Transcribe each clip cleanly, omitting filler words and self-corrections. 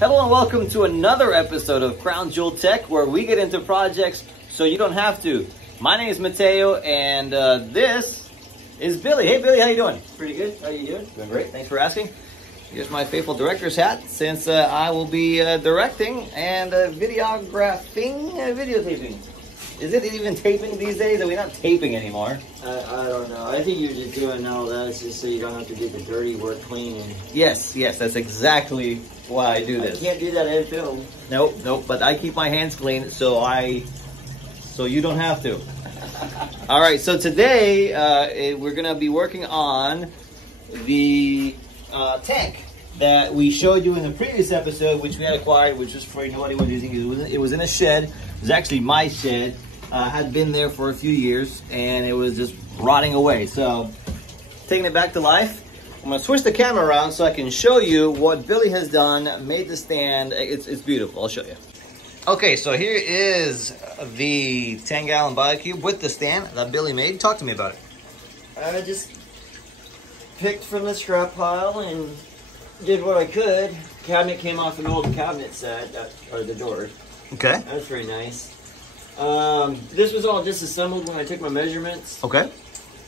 Hello and welcome to another episode of Crown Jewel Tech, where we get into projects so you don't have to. My name is Mateo, and this is Billy. Hey Billy, how you doing? Pretty good. How you doing? Doing great. Thanks for asking. Here's my faithful director's hat, since I will be directing and videotaping. Is it even taping these days? Are we not taping anymore? I don't know. I think you're just doing all that just so you don't have to do the dirty work cleaning. Yes, that's exactly why I do this. I can't do that in film. Nope, but I keep my hands clean so you don't have to. All right, so today we're gonna be working on the tank that we showed you in the previous episode, which we had acquired, which was for nobody was using. It was in a shed. It was actually my shed. Had been there for a few years, and it was just rotting away. So, taking it back to life. I'm gonna switch the camera around so I can show you what Billy has done. Made the stand. It's beautiful. I'll show you. Okay, so here is the 10-gallon biocube with the stand that Billy made. Talk to me about it. I just picked from the scrap pile and did what I could. Cabinet came off an old cabinet set, or the door. Okay. That's very nice. This was all disassembled when I took my measurements. Okay.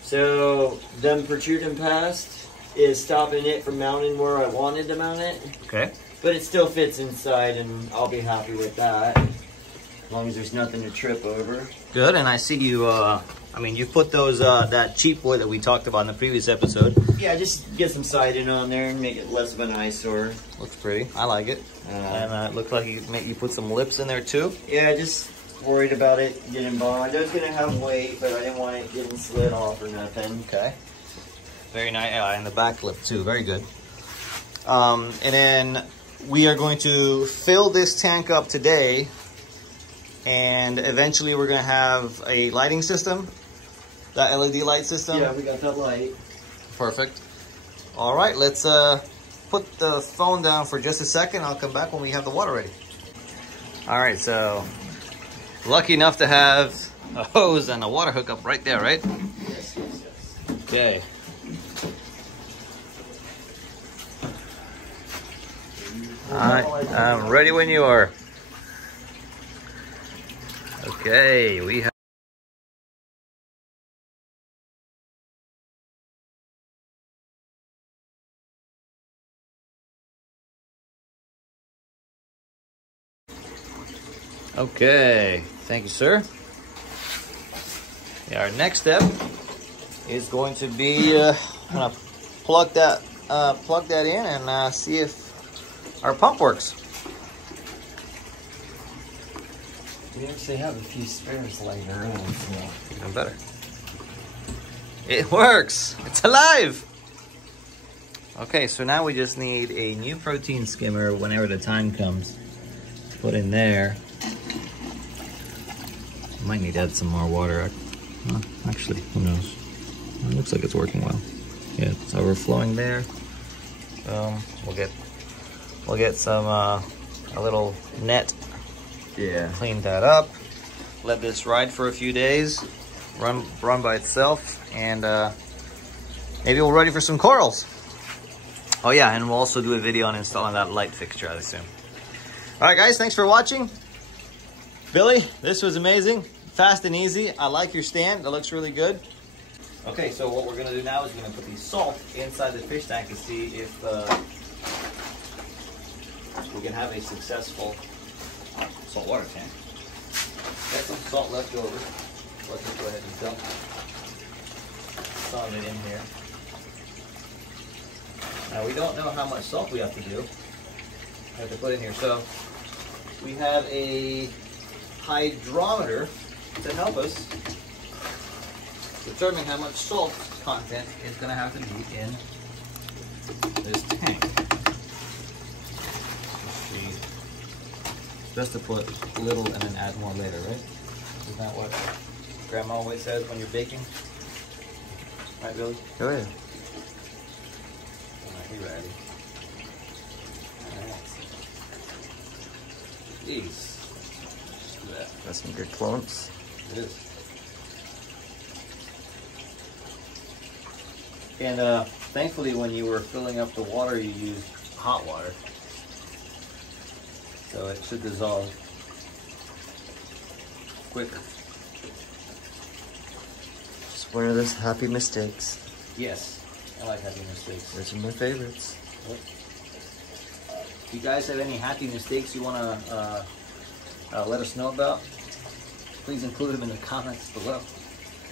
So, them protruding past is stopping it from mounting where I wanted to mount it. Okay. But it still fits inside, and I'll be happy with that. As long as there's nothing to trip over. Good, and I see you, you put those, that cheap wood that we talked about in the previous episode. Yeah, just get some siding on there and make it less of an eyesore. Looks pretty. I like it. And it looks like you put some lips in there too. Yeah, just worried about it getting bond. I was going to have weight, but I didn't want it getting slid off or nothing. Okay. Very nice. And the back lip too. Very good. And then we are going to fill this tank up today, and eventually we're going to have a lighting system, that LED light system. Yeah, we got that light. Perfect. All right, let's put the phone down for just a second. I'll come back when we have the water ready. All right, so lucky enough to have a hose and a water hookup right there, right? Yes. Okay. All right, I'm ready when you are. Okay, we have. Okay, thank you, sir. Yeah, our next step is going to be gonna plug that in and see if our pump works. We actually have a few spares laying around. So. Even better. It works. It's alive. Okay, so now we just need a new protein skimmer whenever the time comes. Put in there. Might need to add some more water. Actually, who knows? It looks like it's working well. Yeah, it's overflowing there. We'll get some a little net. Yeah. Clean that up. Let this ride for a few days. Run by itself, and maybe we're ready for some corals. Oh yeah, and we'll also do a video on installing that light fixture, I assume. All right, guys, thanks for watching. Billy, this was amazing. Fast and easy. I like your stand. That looks really good. Okay, so what we're going to do now is we're going to put the salt inside the fish tank to see if we can have a successful saltwater tank. Got some salt left over. Let's just go ahead and dump some of it in here. Now, we don't know how much salt we have to do. We have to put in here. So we have a hydrometer to help us determine how much salt content is going to have to be in this tank. Best to put a little and then add more later, right? Isn't that what Grandma always says when you're baking? Right, Billy? Go ahead. All right, you ready? All right. Jeez. That's some good clumps. It is. And thankfully, when you were filling up the water, you used hot water. so it should dissolve quicker. Just one of those happy mistakes. Yes, I like happy mistakes. Those are my favorites. If you guys have any happy mistakes you want to let us know about, please include them in the comments below.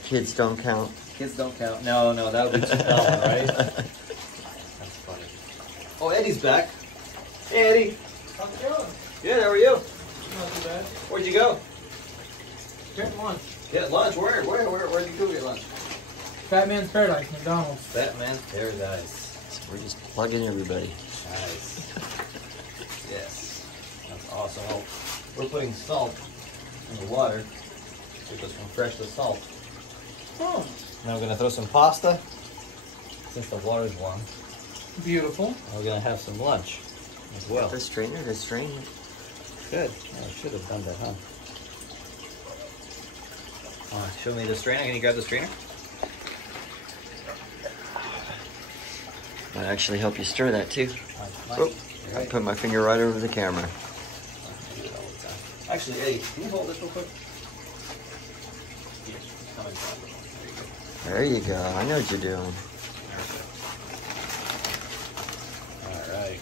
Kids don't count. Kids don't count. No, that would be too common, right? That's funny. Oh, Eddie's back. Hey, Eddie. How's it going? Good, how are you? Not too bad. Where'd you go? Getting lunch. Get lunch? Where'd you go get lunch? Fat Man's Paradise, McDonald's. Fat Man's Paradise. So we're just plugging everybody. Nice. Yes. That's awesome. Well, we're putting salt in the water. It goes from fresh to salt. Oh, Now we're going to throw some pasta since the water's warm. beautiful. And we're going to have some lunch as well. The strainer, the strainer. Good. I should have done that, huh? Show me the strainer. Can you grab the strainer? Might actually help you stir that too. Oh, I put my finger right over the camera. Actually, Eddie, can you hold this real quick? There you go. I know what you're doing. All right.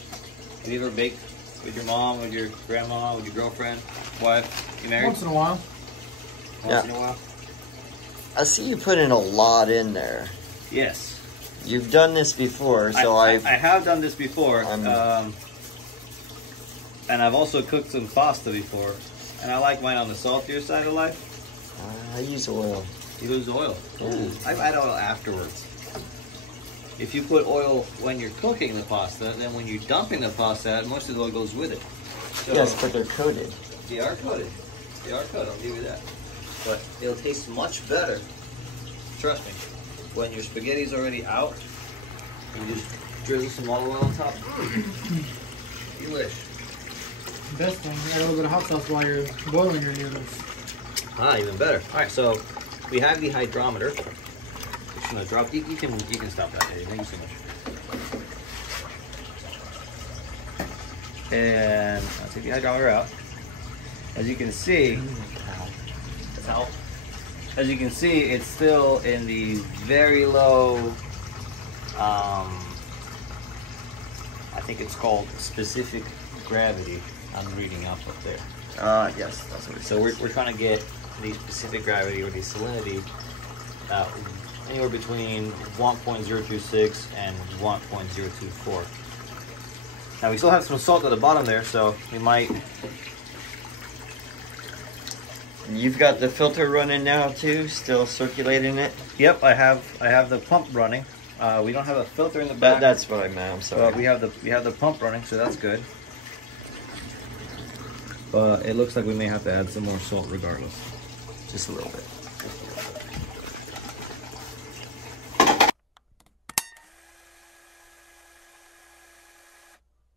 Have you ever baked with your mom, with your grandma, with your girlfriend, wife? You married? Once in a while. Once in a while? I see you putting a lot in there. Yes. You've done this before, so I have done this before. And I've also cooked some pasta before. And I like mine on the saltier side of life. I use oil. You lose oil. Yeah. I add oil afterwards. If you put oil when you're cooking the pasta, then when you're dumping the pasta, most of the oil goes with it. So Yes, but they're coated. they are coated. They are coated, I'll give you that. But it'll taste much better, trust me, when your spaghetti's already out, and you just drizzle some olive oil on top. Delish. Best thing, you add a little bit of hot sauce while you're boiling your noodles. Ah, even better. All right, so we have the hydrometer. Just gonna drop. You can stop that. Eddie. Thank you so much. And I'll take the hydrometer out. As you can see, as you can see, it's still in the very low. I think it's called specific gravity. I'm reading up there. Yes, that's what it So we're trying to get the specific gravity or the salinity anywhere between 1.026 and 1.024. Now we still have some salt at the bottom there, so we might. You've got the filter running now too, still circulating it? Yep, I have the pump running. We don't have a filter in the back. That's what I meant, I'm sorry. We have the pump running, so that's good. But it looks like we may have to add some more salt regardless. Just a little bit.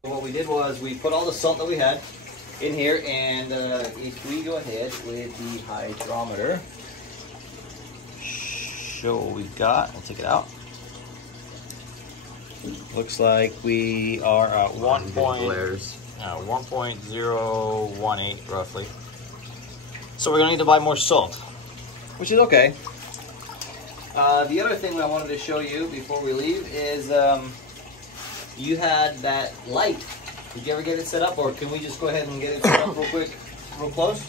What we did was we put all the salt that we had in here, and if we go ahead with the hydrometer, show what we've got. I'll take it out. Looks like we are at 1.018 roughly. So we're gonna need to buy more salt, which is okay. The other thing I wanted to show you before we leave is you had that light. Did you ever get it set up, or can we just go ahead and get it set up real quick, real close?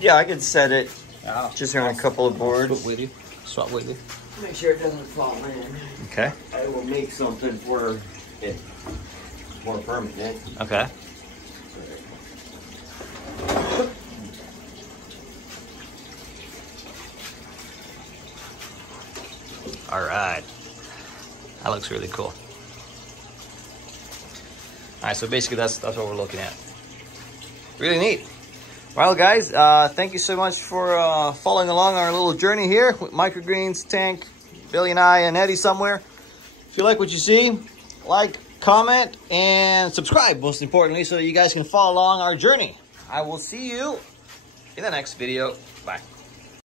Yeah, I could set it Oh, just on a couple of boards. with you. Swap with you. Make sure it doesn't fall in. Okay. I will make something for it more permanent. Okay. All right. That looks really cool. All right, so basically that's what we're looking at. Really neat. Well, guys, thank you so much for following along our little journey here with microgreens, Tank, Billy and I, and Eddie somewhere. If you like what you see, like, comment, and subscribe, most importantly, so you guys can follow along our journey. I will see you in the next video. Bye.